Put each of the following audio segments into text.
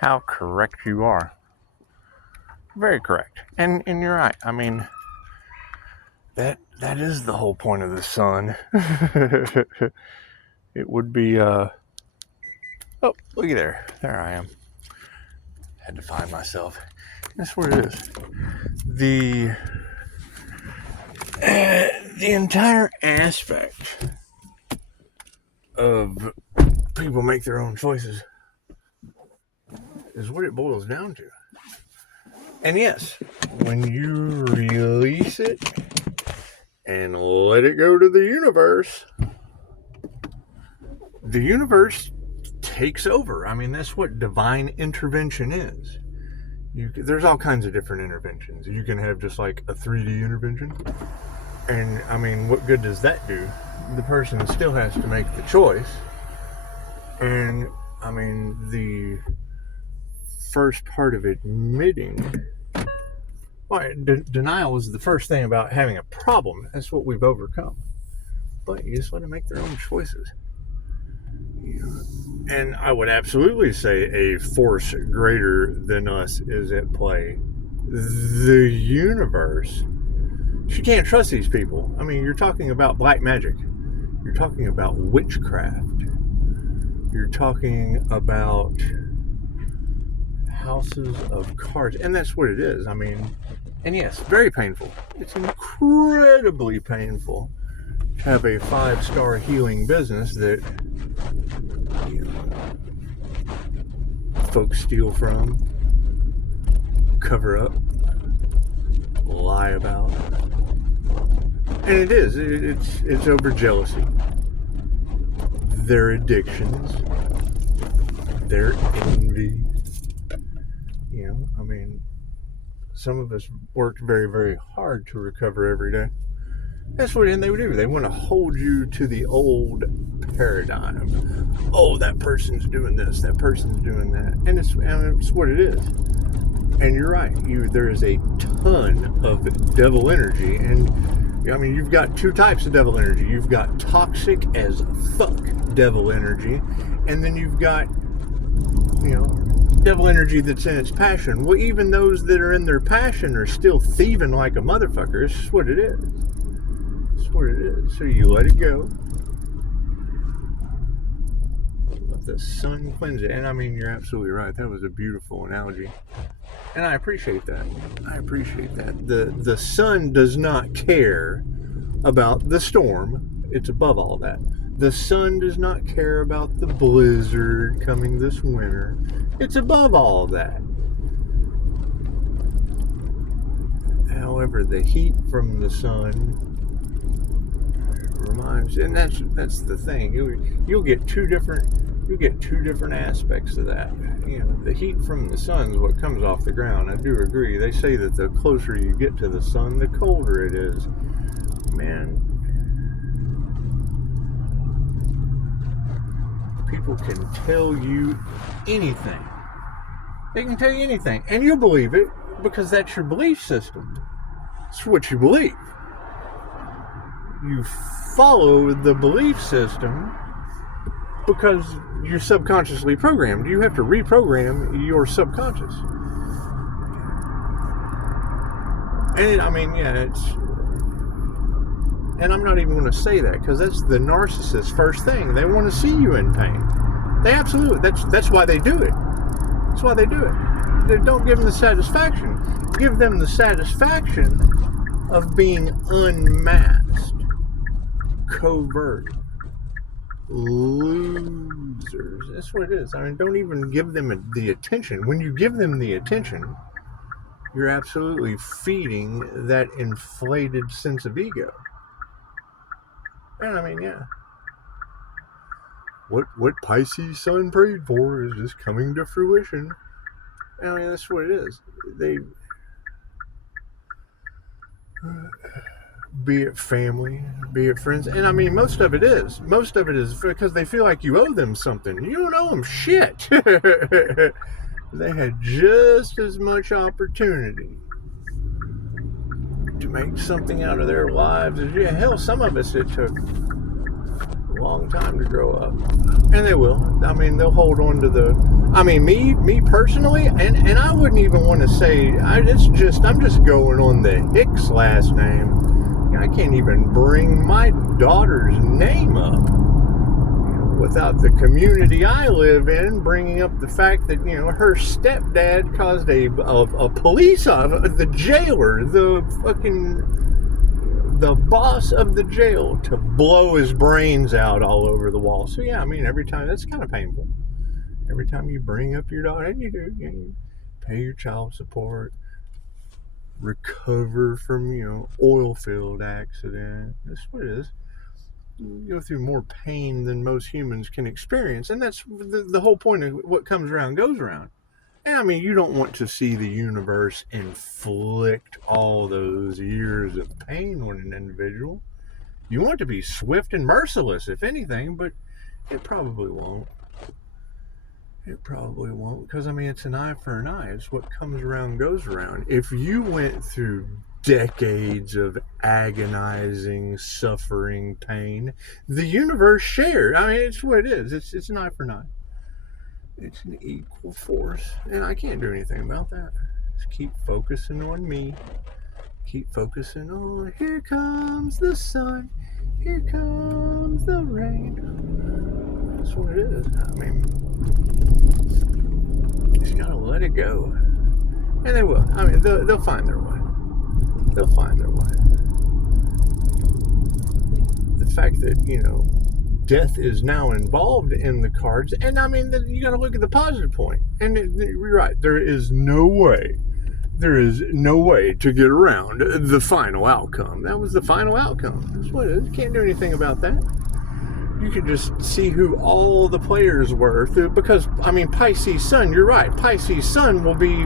how correct you are. Very correct. And you're right. I mean, that is the whole point of the sun. It would be, oh, looky there. There I am. Had to find myself. That's what it is. The entire aspect of people make their own choices is what it boils down to. And yes, when you release it and let it go to the universe takes over. I mean, that's what divine intervention is. There's all kinds of different interventions. You can have just like a 3D intervention. And I mean, what good does that do? The person still has to make the choice. And I mean, the first part of admitting, denial is the first thing about having a problem. That's what we've overcome. But you just let them make their own choices. And I would absolutely say a force greater than us is at play. The universe. She can't trust these people. I mean, you're talking about black magic. You're talking about witchcraft. You're talking about houses of cards. And that's what it is. I mean, and yes, very painful. It's incredibly painful to have a 5-star healing business that folks steal from, cover up, lie about. And it is. It's over jealousy. Their addictions. Their envy. I mean, some of us worked very, very hard to recover every day. That's what they do. They want to hold you to the old paradigm. Oh, that person's doing this. That person's doing that. And it's what it is. And you're right. There is a ton of devil energy. And I mean, you've got two types of devil energy. You've got toxic as fuck devil energy. And then you've got, devil energy that's in its passion. Well, even those that are in their passion are still thieving like a motherfucker. It's just what it is. It's what it is. So you let it go. Let the sun cleanse it. And I mean, you're absolutely right. That was a beautiful analogy. And I appreciate that. The sun does not care about the storm. It's above all that. The sun does not care about the blizzard coming this winter. It's above all that. However, the heat from the sun reminds, and that's the thing. You'll get two different aspects of that. The heat from the sun is what comes off the ground. I do agree. They say that the closer you get to the sun, the colder it is. Man, people can tell you anything. They can tell you anything, and you'll believe it because that's your belief system. It's what you believe. You follow the belief system because you're subconsciously programmed. You have to reprogram your subconscious. And and I'm not even going to say that because that's the narcissist's first thing. They want to see you in pain. They absolutely, that's why they do it. That's why they do it. They don't give them the satisfaction. Give them the satisfaction of being unmasked, covert, losers. That's what it is. I mean, don't even give them the attention. When you give them the attention, you're absolutely feeding that inflated sense of ego. And I mean, yeah. What Pisces sun prayed for is just coming to fruition. And I mean, that's what it is. Be it family, be it friends. And I mean, most of it is because they feel like you owe them something. You don't owe them shit. They had just as much opportunity to make something out of their lives as you. Hell, some of us, it took long time to grow up. And they will. I mean, they'll hold on to the... I mean, me personally, and I wouldn't even want to say... I'm just going on the Hicks last name. I can't even bring my daughter's name up without the community I live in bringing up the fact that, her stepdad caused a police officer, the jailer, the boss of the jail, to blow his brains out all over the wall. So yeah, I mean, every time, that's kind of painful. Every time you bring up your daughter, and you pay your child support, recover from, oil field accident. That's what it is. You go through more pain than most humans can experience, and that's the whole point of what comes around goes around. And I mean, you don't want to see the universe inflict all those years of pain on an individual. You want it to be swift and merciless, if anything, but it probably won't. It probably won't, because I mean, it's an eye for an eye. It's what comes around goes around. If you went through decades of agonizing, suffering, pain, the universe shared. I mean, it's what it is. It's an eye for an eye. It's an equal force, and I can't do anything about that. Just keep focusing on me. Keep focusing on, here comes the sun, here comes the rain. That's what it is. I mean, you just gotta let it go. And they will. I mean, they'll find their way. They'll find their way. The fact that, death is now involved in the cards, and I mean, you got to look at the positive point. And you're right, there is no way to get around the final outcome. That was the final outcome. That's what it is. You can't do anything about that. You can just see who all the players were through, because I mean, Pisces Sun, you're right, Pisces Sun will be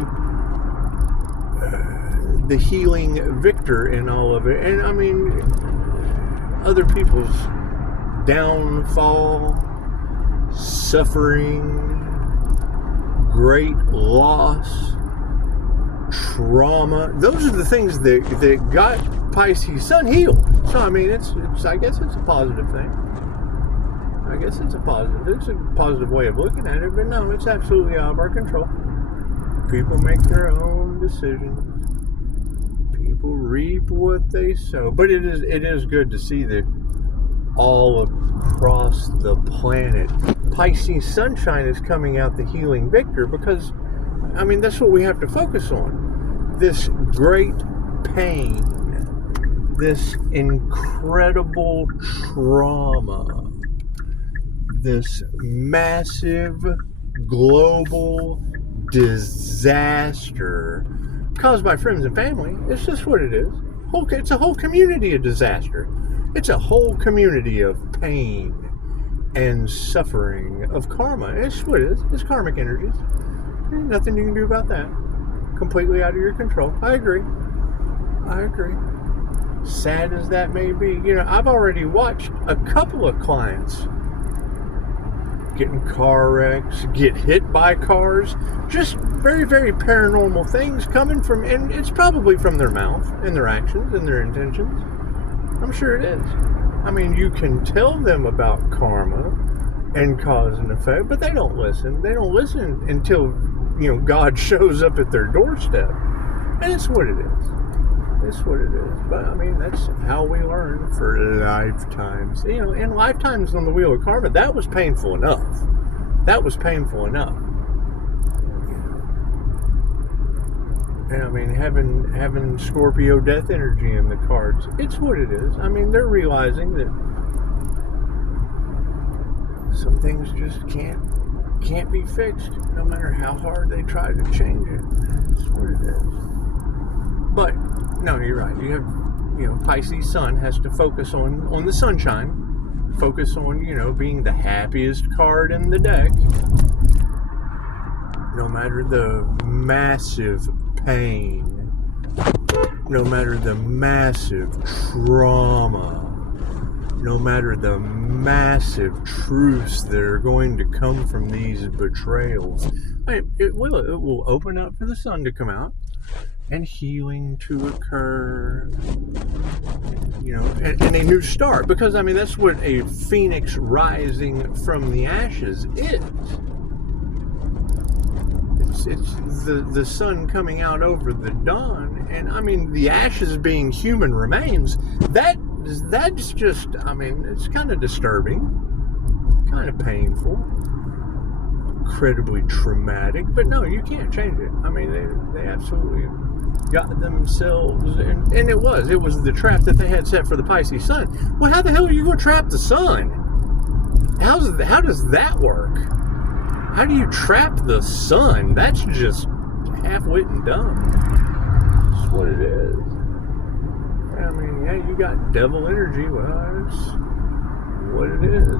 the healing victor in all of it. And I mean, other people's downfall, suffering, great loss, trauma, those are the things that got Pisces Sun healed. So I mean, it's I guess it's a positive thing. I guess it's a positive way of looking at it, but no, it's absolutely out of our control. People make their own decisions. People reap what they sow. But it is good to see that all across the planet, Pisces sunshine is coming out the healing victor, because I mean, that's what we have to focus on. This great pain, this incredible trauma, this massive global disaster caused by friends and family. It's just what it is. It's a whole community of disaster. It's a whole community of pain and suffering, of karma. It's what it is. It's karmic energies. There's nothing you can do about that. Completely out of your control. I agree. Sad as that may be. I've already watched a couple of clients get in car wrecks, get hit by cars, just very, very paranormal things coming from, and it's probably from their mouth and their actions and their intentions. I'm sure it is. I mean, you can tell them about karma and cause and effect, but they don't listen. They don't listen until, God shows up at their doorstep. And it's what it is. It's what it is. But, I mean, that's how we learn for lifetimes. And lifetimes on the wheel of karma, that was painful enough. And I mean, having Scorpio death energy in the cards, it's what it is. I mean, they're realizing that some things just can't be fixed, no matter how hard they try to change it. It's what it is. But no, you're right. You have, Pisces Sun has to focus on the sunshine, focus on, being the happiest card in the deck, no matter the massive pain, no matter the massive trauma, no matter the massive truths that are going to come from these betrayals. It will open up for the sun to come out and healing to occur. and a new start, because I mean that's what a phoenix rising from the ashes is. It's the sun coming out over the dawn, and I mean the ashes being human remains. That's just, I mean, it's kind of disturbing, kind of painful, incredibly traumatic. But no, you can't change it. I mean, they absolutely got themselves, and it was the trap that they had set for the Pisces sun. Well, how the hell are you going to trap the sun? How does that work? How do you trap the sun? That's just half-wit and dumb. That's what it is. I mean, yeah, you got devil energy. Well, that's what it is.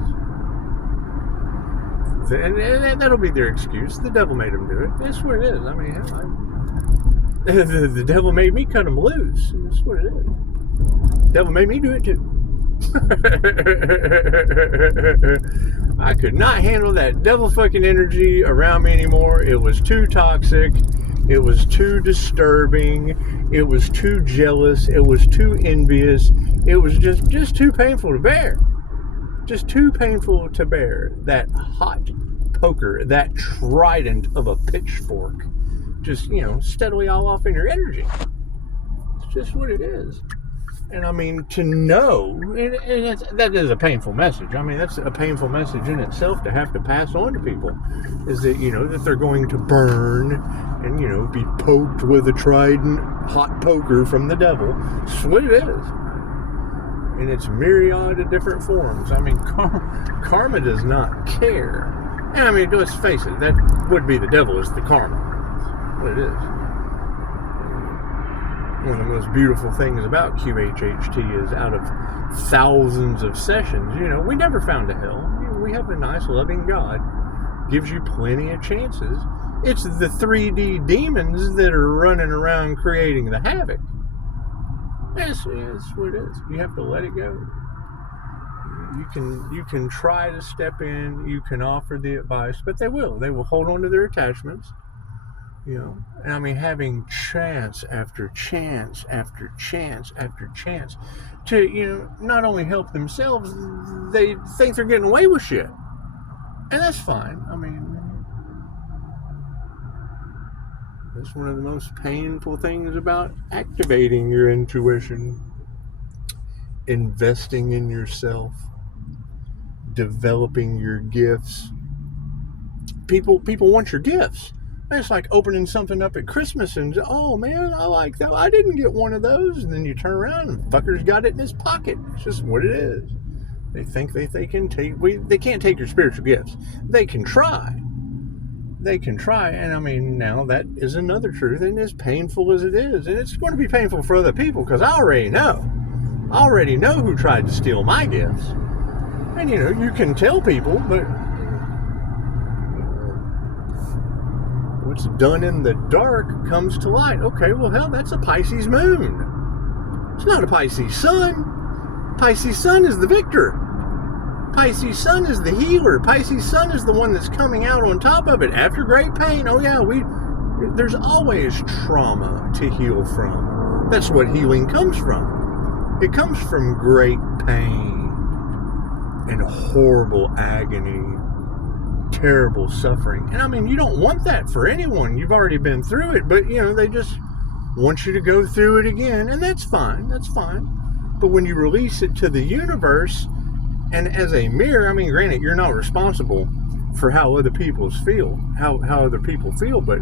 And that'll be their excuse. The devil made them do it. That's what it is. I mean, the devil made me cut them loose. That's what it is. The devil made me do it too. I could not handle that devil fucking energy around me anymore. It was too toxic. It was too disturbing. It was too jealous. It was too envious. It was just too painful to bear. Just too painful to bear. That hot poker, that trident of a pitchfork, just, steadily all off in your energy. It's just what it is. And I mean, to know, and that is a painful message. I mean, that's a painful message in itself to have to pass on to people, is that, that they're going to burn and, be poked with a trident hot poker from the devil. That's what it is. In its myriad of different forms. I mean, karma does not care. And I mean, let's face it, that would be the devil is the karma. That's what it is. One of the most beautiful things about QHHT is out of thousands of sessions, we never found a hell. We have a nice, loving God. Gives you plenty of chances. It's the 3D demons that are running around creating the havoc. That's what it is. You have to let it go. You can try to step in. You can offer the advice, but they will hold on to their attachments. And I mean, having chance after chance after chance after chance to, not only help themselves, they think they're getting away with shit. And that's fine. I mean, that's one of the most painful things about activating your intuition, investing in yourself, developing your gifts. People want your gifts. It's like opening something up at Christmas and, oh man, I like that. I didn't get one of those. And then you turn around and fucker's got it in his pocket. It's just what it is. They think that they can take, they can't take your spiritual gifts. They can try. And I mean, now that is another truth, and as painful as it is, and it's going to be painful for other people, because I already know who tried to steal my gifts. And you can tell people, but what's done in the dark comes to light. Okay, well, hell, that's a Pisces moon. It's not a Pisces sun. Pisces sun is the victor. Pisces sun is the healer. Pisces sun is the one that's coming out on top of it after great pain. Oh yeah, there's always trauma to heal from. That's what healing comes from. It comes from great pain and horrible agony, terrible suffering. And I mean, you don't want that for anyone. You've already been through it, but they just want you to go through it again, and that's fine. That's fine. But when you release it to the universe, and as a mirror, I mean, granted, you're not responsible for how other people feel, but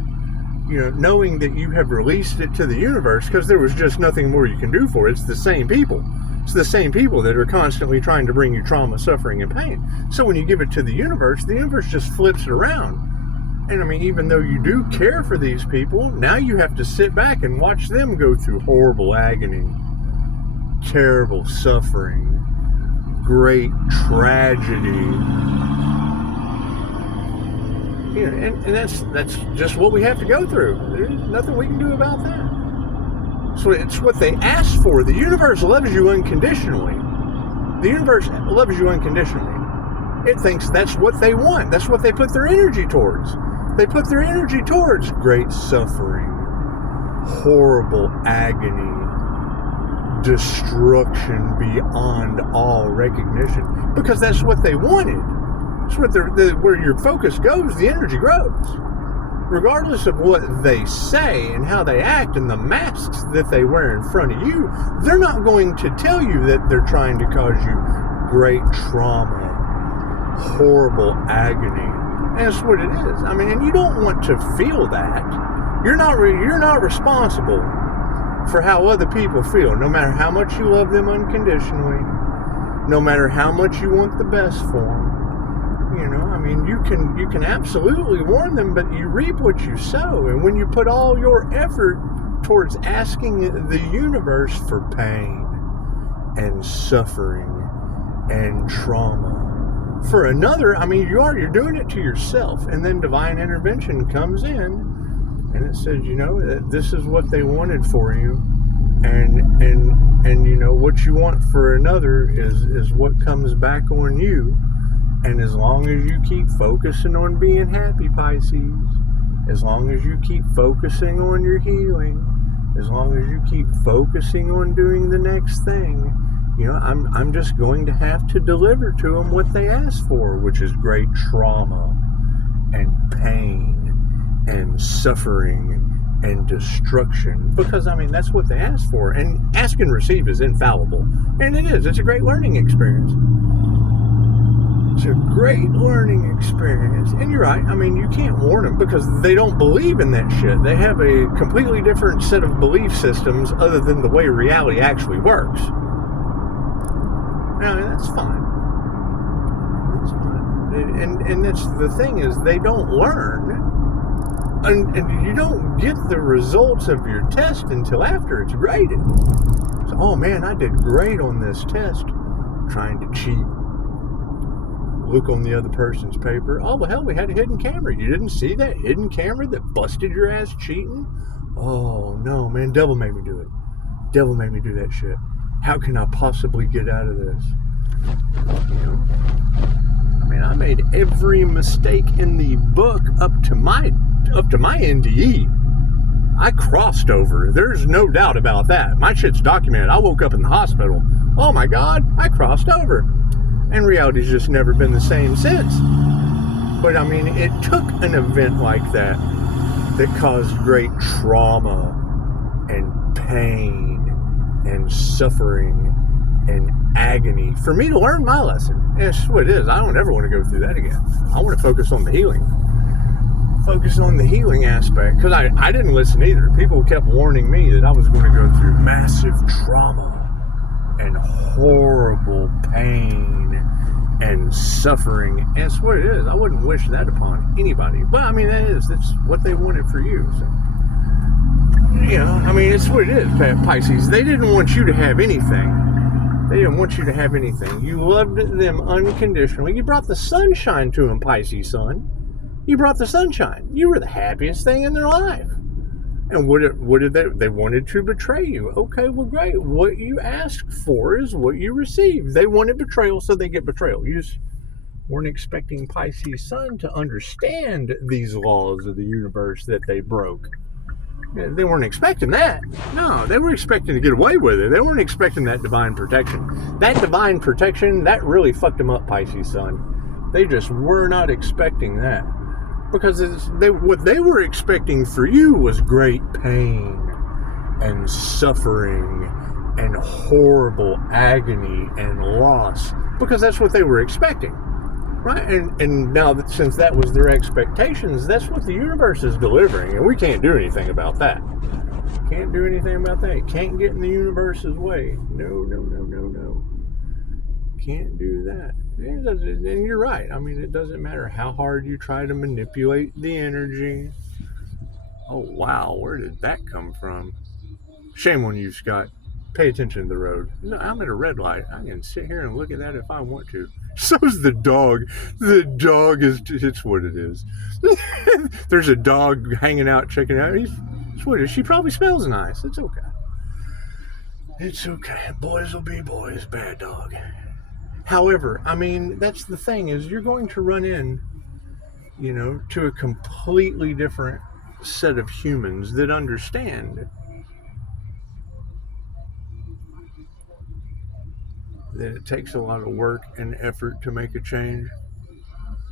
knowing that you have released it to the universe, because there was just nothing more you can do for it. It's the same people. It's the same people that are constantly trying to bring you trauma, suffering, and pain. So when you give it to the universe just flips it around. And I mean, even though you do care for these people, now you have to sit back and watch them go through horrible agony, terrible suffering, great tragedy. And that's just what we have to go through. There's nothing we can do about that. So it's what they asked for. The universe loves you unconditionally. The universe loves you unconditionally. It thinks that's what they want. That's what they put their energy towards. They put their energy towards great suffering, horrible agony, destruction beyond all recognition, because that's what they wanted. It's what where your focus goes, the energy grows. Regardless of what they say and how they act and the masks that they wear in front of you, they're not going to tell you that they're trying to cause you great trauma, horrible agony. And that's what it is. I mean, and you don't want to feel that. You're not responsible for how other people feel, no matter how much you love them unconditionally, no matter how much you want the best for them. You know, I mean, you can absolutely warn them, but you reap what you sow. And when you put all your effort towards asking the universe for pain and suffering and trauma for another, I mean, you're doing it to yourself. And then divine intervention comes in and it says, you know, this is what they wanted for you. And you know, what you want for another is what comes back on you. And as long as you keep focusing on being happy, Pisces, as long as you keep focusing on your healing, as long as you keep focusing on doing the next thing, you know, I'm just going to have to deliver to them what they asked for, which is great trauma and pain and suffering and destruction. Because, I mean, that's what they asked for. And ask and receive is infallible. And it is. It's a great learning experience. It's a great learning experience. And you're right. I mean, you can't warn them because they don't believe in that shit. They have a completely different set of belief systems other than the way reality actually works. I mean, that's fine. That's fine. And that's the thing is they don't learn. And you don't get the results of your test until after it's graded. So, oh man, I did great on this test. Trying to cheat. Look on the other person's paper. Oh, well, hell, we had a hidden camera. You didn't see that hidden camera that busted your ass cheating? Oh, no, man. Devil made me do it. Devil made me do that shit. How can I possibly get out of this? You know? I mean, I made every mistake in the book up to my NDE. I crossed over. There's no doubt about that. My shit's documented. I woke up in the hospital. Oh, my God. I crossed over. And reality's just never been the same since. But I mean, it took an event like that caused great trauma and pain and suffering and agony for me to learn my lesson. And that's what it is. I don't ever want to go through that again. I want to focus on the healing. Focus on the healing aspect. Because I didn't listen either. People kept warning me that I was going to go through massive trauma and horrible pain and suffering. And that's what it is. I wouldn't wish that upon anybody. But I mean, that's what they wanted for you. So, you know, I mean, it's what it is, Pisces. They didn't want you to have anything. They didn't want you to have anything. You loved them unconditionally. You brought the sunshine to them, Pisces son. You brought the sunshine. You were the happiest thing in their life. And what did they wanted to betray you? Okay, well, great. What you asked for is what you receive. They wanted betrayal, so they get betrayal. You just weren't expecting Pisces sun to understand these laws of the universe that they broke. They weren't expecting that. No, they were expecting to get away with it. They weren't expecting that divine protection. That divine protection, that really fucked them up, Pisces sun. They just were not expecting that. Because what they were expecting for you was great pain and suffering and horrible agony and loss. Because that's what they were expecting. Right? And now that since that was their expectations, that's what the universe is delivering. And we can't do anything about that. Can't do anything about that. Can't get in the universe's way. No. Can't do that. And you're right. I mean, it doesn't matter how hard you try to manipulate the energy. Oh, wow. Where did that come from? Shame on you, Scott. Pay attention to the road. No, I'm at a red light. I can sit here and look at that if I want to. So's the dog. The dog it's what it is. There's a dog hanging out, checking out. It's what it is. She probably smells nice. It's okay. It's okay. Boys will be boys. Bad dog. However, I mean, that's the thing is you're going to run in, you know, to a completely different set of humans that understand that it takes a lot of work and effort to make a change.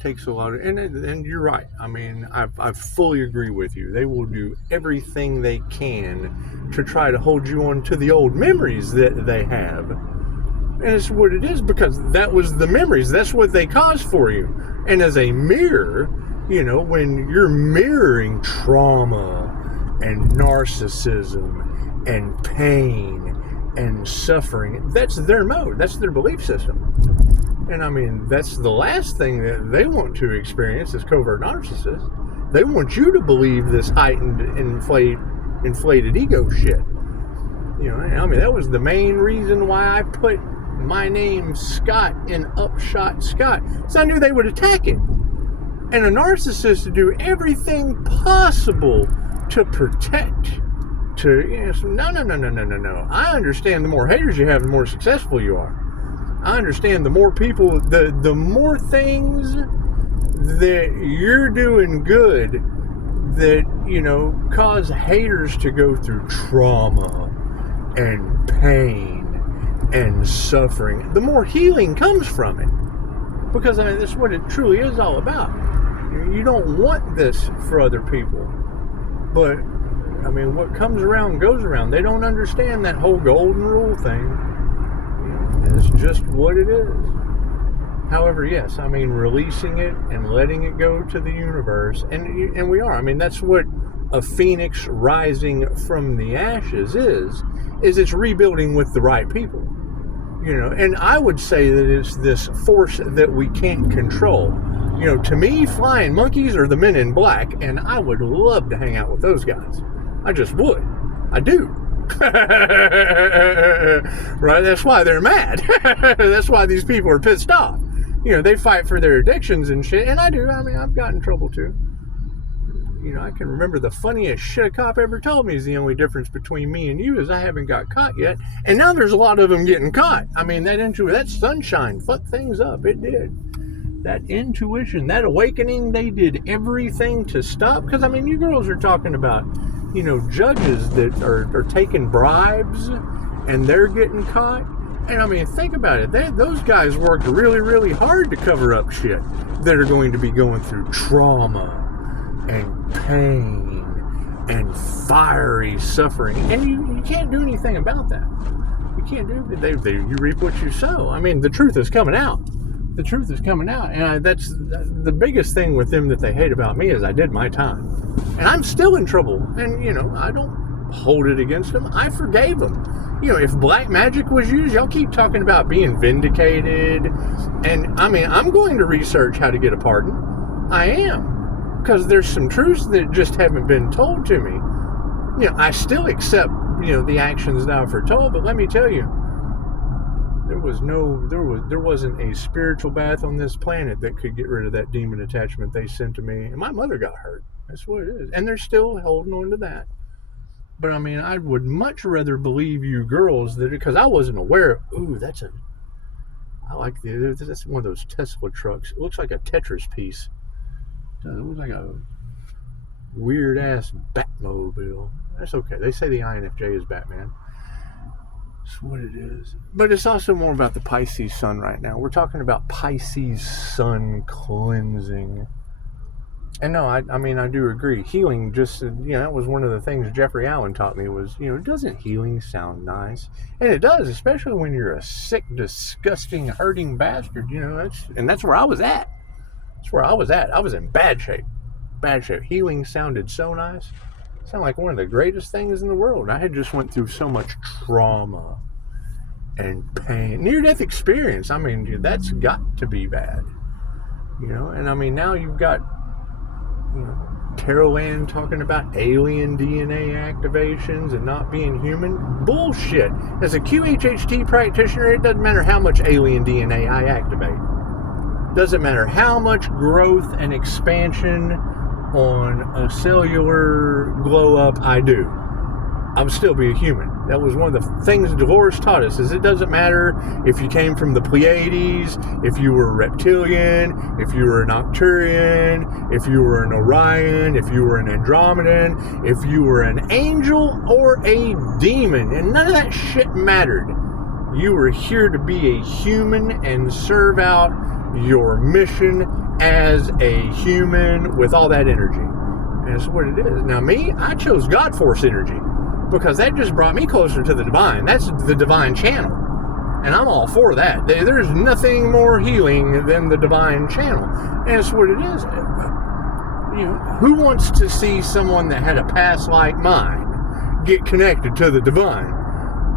Takes a lot of, and you're right. I mean, I fully agree with you. They will do everything they can to try to hold you on to the old memories that they have. And it's what it is, because that was the memories. That's what they caused for you. And as a mirror, you know, when you're mirroring trauma and narcissism and pain and suffering, that's their mode. That's their belief system. And I mean, that's the last thing that they want to experience as covert narcissists. They want you to believe this heightened, inflated ego shit. You know, I mean, that was the main reason why I put my name Scott in Upshotscott. So I knew they would attack it. And a narcissist to do everything possible to protect, to, you know, no. I understand the more haters you have, the more successful you are. I understand the more people, the more things that you're doing good that, you know, cause haters to go through trauma and pain and suffering, the more healing comes from it. Because, I mean, this is what it truly is all about. You don't want this for other people. But, I mean, what comes around goes around. They don't understand that whole golden rule thing. It's just what it is. However, yes, I mean, releasing it and letting it go to the universe, and we are. I mean, that's what a phoenix rising from the ashes is it's rebuilding with the right people. You know, and I would say that it's this force that we can't control. You know, to me, flying monkeys are the men in black, and I would love to hang out with those guys. I just would. I do. Right? That's why they're mad. That's why these people are pissed off. You know, they fight for their addictions and shit, and I do. I mean, I've gotten in trouble too. You know, I can remember the funniest shit a cop ever told me is the only difference between me and you is I haven't got caught yet, and now there's a lot of them getting caught. I mean, that sunshine fucked things up. It did. That intuition, that awakening, they did everything to stop. Because, I mean, you girls are talking about, you know, judges that are taking bribes and they're getting caught. And, I mean, think about it. Those guys worked really, really hard to cover up shit that are going to be going through trauma and pain and fiery suffering. And you can't do anything about that. You can't do it. You reap what you sow. I mean, the truth is coming out. The truth is coming out, and that's the biggest thing with them that they hate about me is I did my time, and I'm still in trouble. And you know, I don't hold it against them. I forgave them. You know, if black magic was used, y'all keep talking about being vindicated, and I mean, I'm going to research how to get a pardon. I am, because there's some truths that just haven't been told to me. You know, I still accept, you know, the actions that I've foretold, but let me tell you. There wasn't a spiritual bath on this planet that could get rid of that demon attachment they sent to me. And my mother got hurt. That's what it is. And they're still holding on to that. But I mean, I would much rather believe you girls that, because I wasn't aware. Ooh, that's one of those Tesla trucks. It looks like a Tetris piece. It looks like a weird ass Batmobile. That's okay. They say the INFJ is Batman. That's what it is. But it's also more about the Pisces sun right now. We're talking about Pisces sun cleansing. And no, I mean, I do agree. Healing just, you know, that was one of the things Jeffrey Allen taught me was, you know, doesn't healing sound nice? And it does, especially when you're a sick, disgusting, hurting bastard. You know, that's where I was at. That's where I was at. I was in bad shape. Bad shape. Healing sounded so nice. Sound like one of the greatest things in the world. I had just went through so much trauma and pain, near-death experience. I mean, dude, that's got to be bad, you know. And I mean, now you've got, you know, Carol Land talking about alien DNA activations and not being human. Bullshit. As a QHHT practitioner, it doesn't matter how much alien DNA I activate. Doesn't matter how much growth and expansion on a cellular glow up I do. I'll still be a human. That was one of the things Dolores taught us, is it doesn't matter if you came from the Pleiades, if you were a reptilian, if you were an Arcturian, if you were an Orion, if you were an Andromedan, if you were an angel or a demon, and none of that shit mattered. You are here to be a human and serve out your mission as a human with all that energy. And that's what it is. Now me, I chose God Force energy because that just brought me closer to the divine. That's the divine channel. And I'm all for that. There's nothing more healing than the divine channel. And that's what it is. You know, who wants to see someone that had a past like mine get connected to the divine?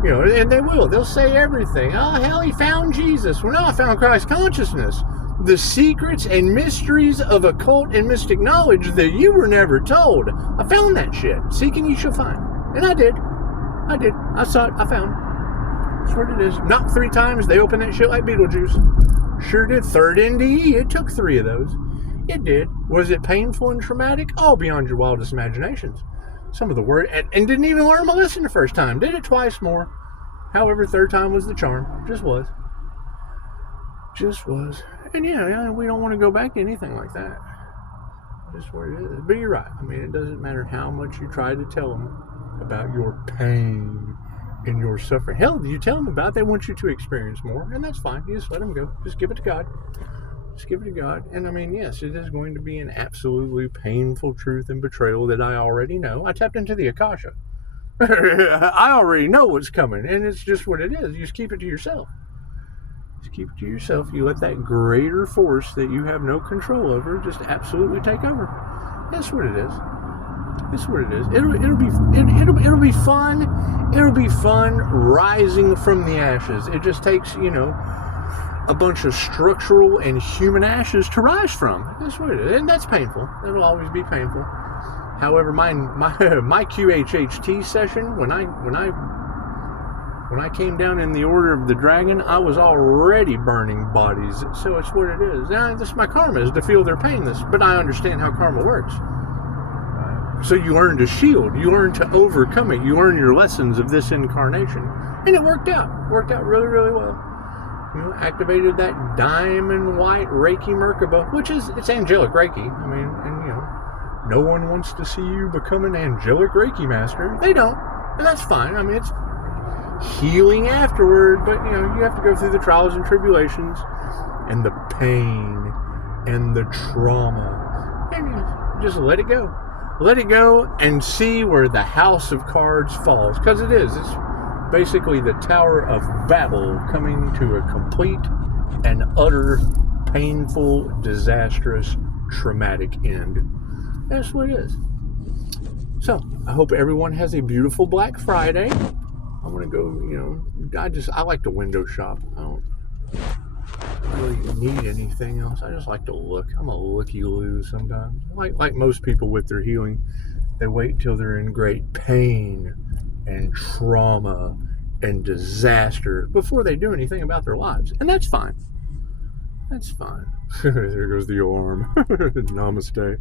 You know, and they will. They'll say everything. Oh, hell, he found Jesus. Well, no, I found Christ consciousness. The secrets and mysteries of occult and mystic knowledge that you were never told. I found that shit. Seeking you shall find. And I did. I saw it. I found it. That's what it is. Knocked 3 times. They opened that shit like Beetlejuice. Sure did. 3rd NDE. It took 3 of those. It did. Was it painful and traumatic? All beyond your wildest imaginations. Some of the word, and didn't even learn my lesson the first time. Did it twice more. However, 3rd time was the charm. Just was. And yeah, we don't want to go back to anything like that. Just what it is. But you're right. I mean, it doesn't matter how much you try to tell them about your pain and your suffering. Hell, you tell them about it, they want you to experience more, and that's fine. You just let them go. Just give it to God. Just give it to God. And I mean, yes, it is going to be an absolutely painful truth and betrayal that I already know. I tapped into the Akasha. I already know what's coming, and it's just what it is. You just keep it to yourself. Just keep it to yourself. You let that greater force that you have no control over just absolutely take over. That's what it is. That's what it is. It'll be fun. It'll be fun rising from the ashes. It just takes, you know, a bunch of structural and human ashes to rise from. That's what it is. And that's painful. It'll always be painful. However, my QHHT session, when I came down in the Order of the Dragon, I was already burning bodies. So it's what it is. Now, this is my karma, is to feel their pain. But I understand how karma works. So you learn to shield. You learn to overcome it. You learn your lessons of this incarnation. And it worked out. Worked out really, really well. You know, activated that diamond white Reiki Merkaba, which is, it's angelic Reiki. I mean, and you know, no one wants to see you become an angelic Reiki master. They don't. And that's fine. I mean, it's healing afterward, but you know, you have to go through the trials and tribulations and the pain and the trauma. And you just let it go. Let it go and see where the House of Cards falls. Because it is. It's basically the Tower of Babel coming to a complete and utter, painful, disastrous, traumatic end. That's what it is. So, I hope everyone has a beautiful Black Friday. I'm going to go, you know, I like to window shop. I don't really need anything else. I just like to look. I'm a looky-loo sometimes. Like most people with their healing, they wait till they're in great pain and trauma and disaster before they do anything about their lives. And that's fine. That's fine. There goes the alarm. Namaste.